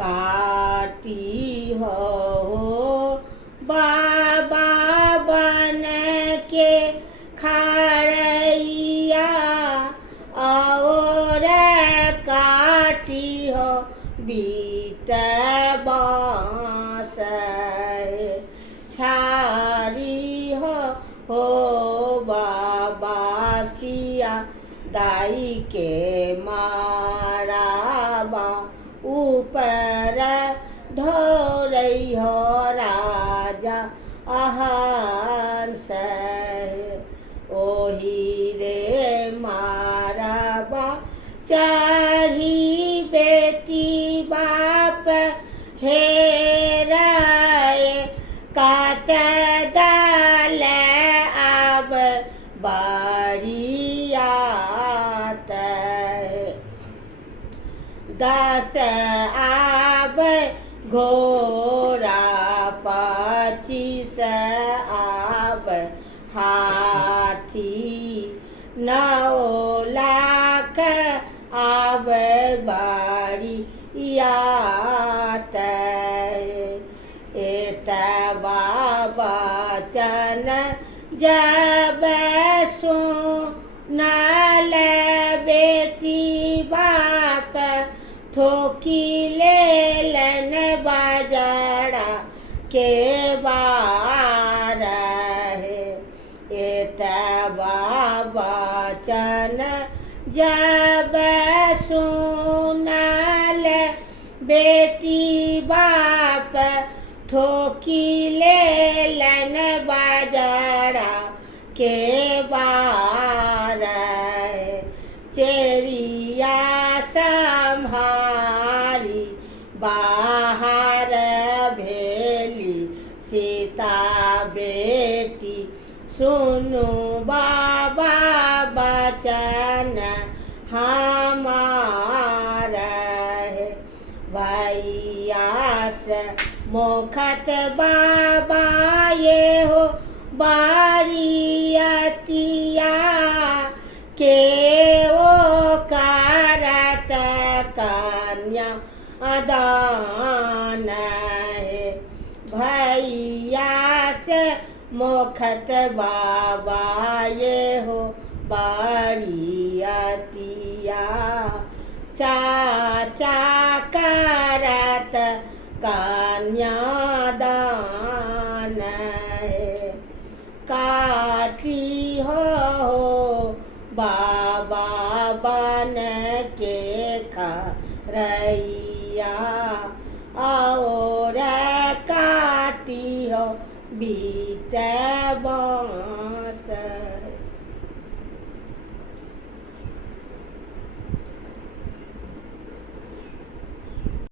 काटी हो बाबा बन के खड़ैया और काटी हो बीट बाँस छारी हो बाबा सिया दाई के माराबा ऊपर ढोरई हो राजा अहंस ओही रे माराबा चढ़ी बेटी बाप हेराए कात दल अब बरियात 10 आब घोड़ा 25 आब हाथी 9 लाख आब बरियात एतबा वचन जब सुनल बेटी बाप ठोकी लेलन बाजरा के बार एतबा वचन जब सुनल बेटी बाप ठोकी लेलन बाजरा के बार चेरिया सम्हारी बाहर भेली सीता बेटी सुनु बाबा बचन हमार भैया से मोखत बाबा ये हो बारियतिया के ओ करत कन्या दान भैया से मोखत बाबा ये हो बारियतिया चाचा करत कन्यादान काटी हो बाबा बन के खरैया और काटी हो बीट